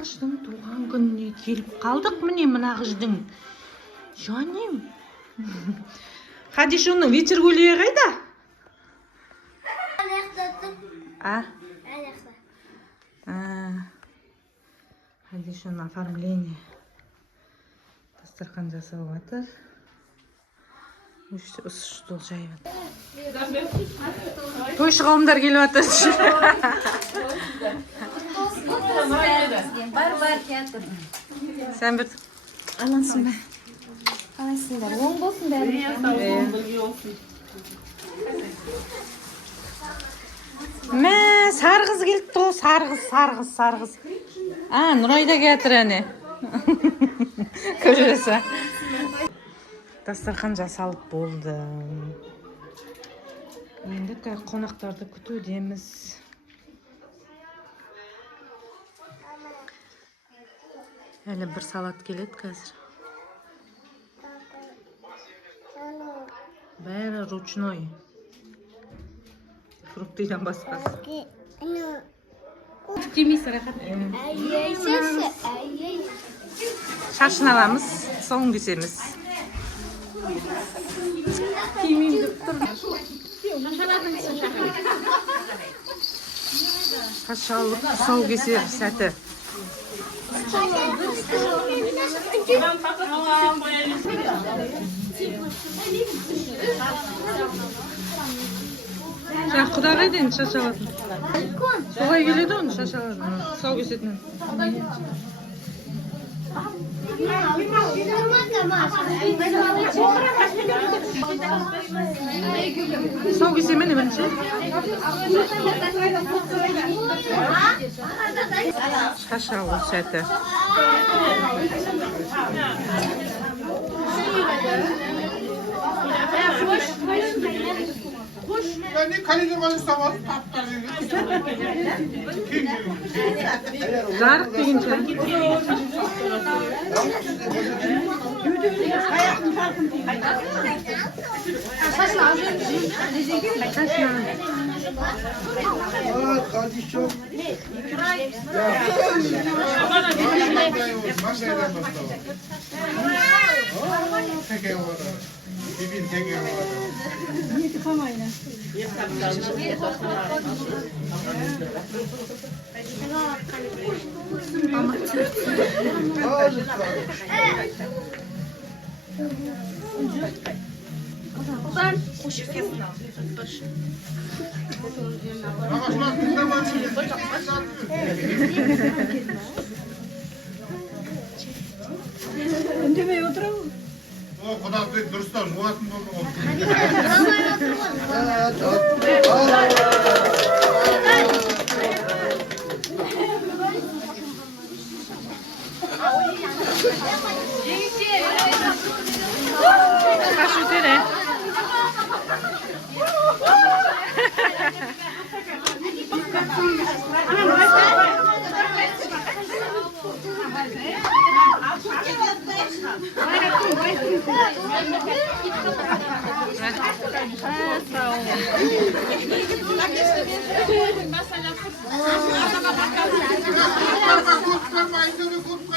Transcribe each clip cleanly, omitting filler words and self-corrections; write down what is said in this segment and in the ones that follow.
Қыздың туған күніне келіп қалдық міне мына қыздың. Жаным. Хадишоның вечер гулие қайда? Хадишоның оформление. Дастархан жасап жатыр. Стол жайып жатыр. Тойшы қауымдар келіп жатыр. Бар театр. Sen bir Alansın be. Alansınlar. Оң болсын бәрі. Мә, сарғыз келіпті ғой, сарғыз. Нұрайда келатыр әне. Көресі. Дастархан жасалып болды. Енді қонақтарды күтудеміз. Әлі бір салат келеді қазір. Бәрі ручной. Фруктыдан басқасы. Шашын аламыз, соң кесеміз. Шаш алып, соң кесер сәті. Құда қайден шаш алатын? Солай келеді оны шаш алатын. Сау кесетінен. Сау кесемен бірінші. Шаш алу сәті. Ben ne kaleci konuşsam Жарық дегенше. Kardeşim. Bibin teke var. Buradan koşup yapın al. Үндемей отырамын. Құда дұрыстап жуатын болды ғой. Шаш өтеді.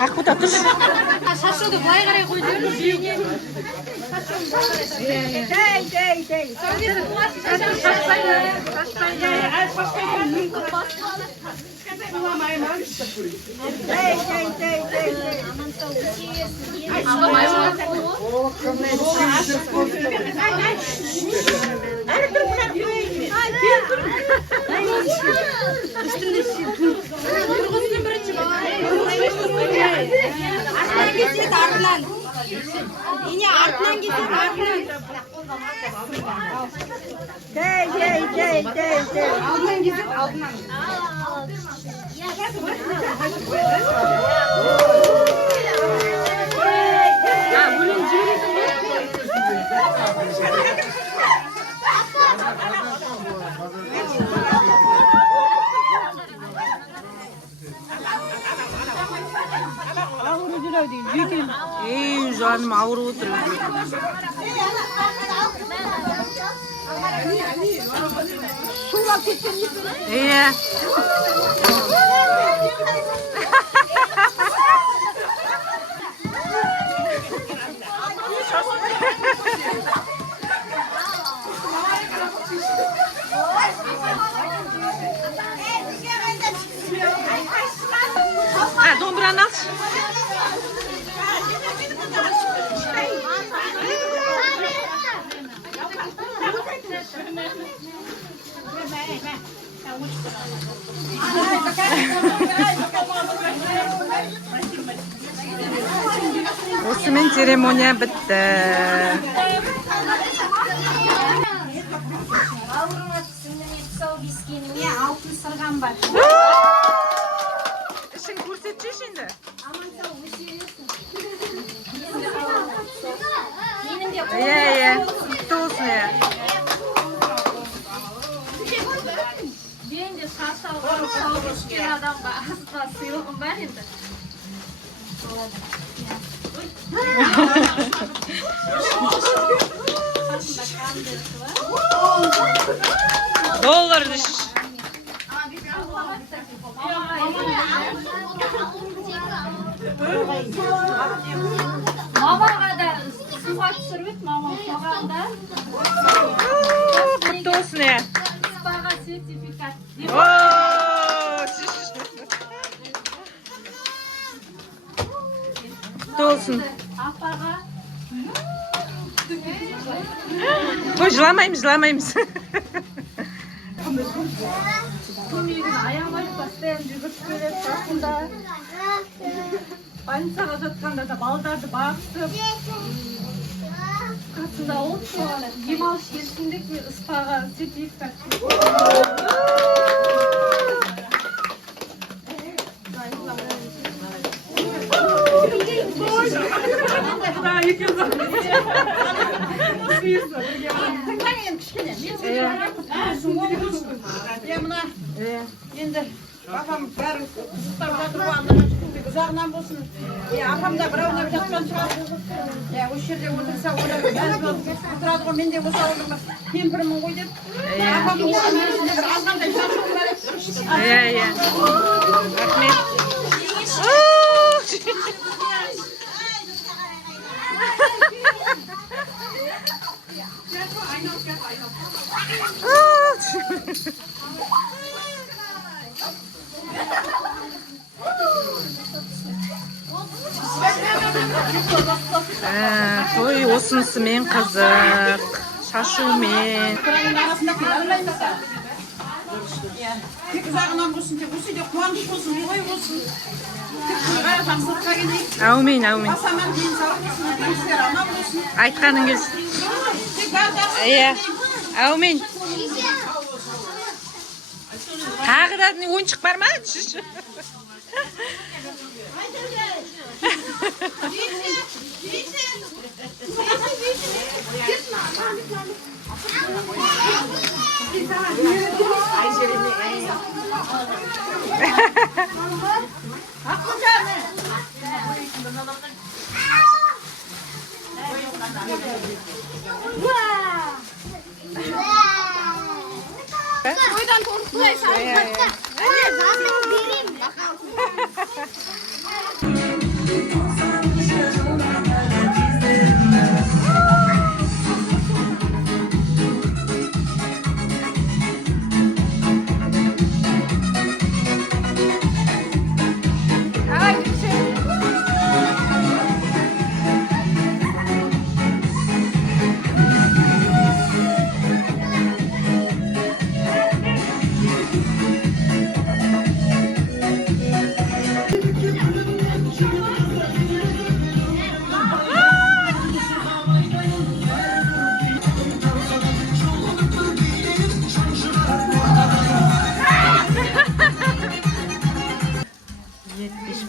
Аққұта тұр. Шашуды былай қарай қойдырмыз. Артынан Yine артынан gitsin артынан. Altından gitsin altından. Ey canım avru oturuyor. İyi. Ayağını al. Osымен seremoniya bitti. Алтын сырған бар. İşin көрсетші şimdi. Құтты болсын Мен де сау ішкен адамға асыға сыйлығым бар енді. Доллар düş. Мамаға да суға түсіріп еді, мамам соғанда. Құтты болсын Спаға сертификат. Құтты болсын. Апаға. Қой, жыламаймыз. Көмегін аямай постоянно жүгіріп келеді қасында. Больницаға жатқанда да балдарды бағытып. Қасында отырып, демалыс кезінде спаға сертификат. Енді апам бәрі ұстап жатыр ғой, Аллаға шүкір, ұзағынан болсын. Апам да бірауына жатқан шығар. Осы жерде отырса, олар бәрі отырады ғой, мен де осы ауылдың кемпірімін ғой деп. Апамның есімде бір алғандай шашуым бар еді. Рахмет. Той осынысымен қызық, шашумен. Тек ұзағынан болсын, тек осы үйде қуаныш болсын, той болсын. Тек тойға жақсылыққа келейік. Әумин. Асаман денсаулық болсын, деністер аман болсын. Айтқаның келсін. Тек бәрі жақсы. Әумин. Тағы да ойыншық бар ма? Тойдан қорқытпайсың.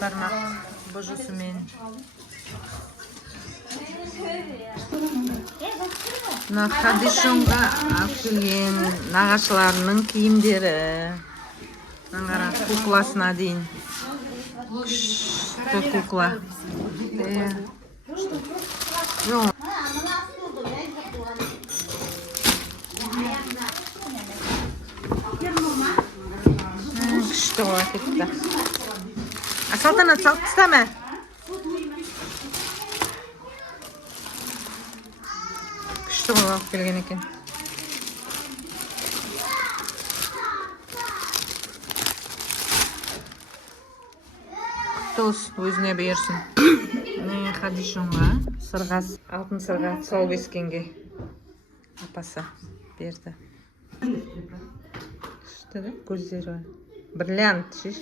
Parmak bojusumen. Мына Хадишонға келген нағашыларының киімдері. Мына кукласына дейін. Күшті кукла. Күшті ғой кетті. Салтанат, салып тастама. Күшті ғой алып келген екен. Құтты бақытты болсын, өзіне бұйырсын. Міне Хадишонға сырғасы, алтын сырға тұсау кескенге апасы берді. Күшті да, көздері бар. Бриллиант, шеш.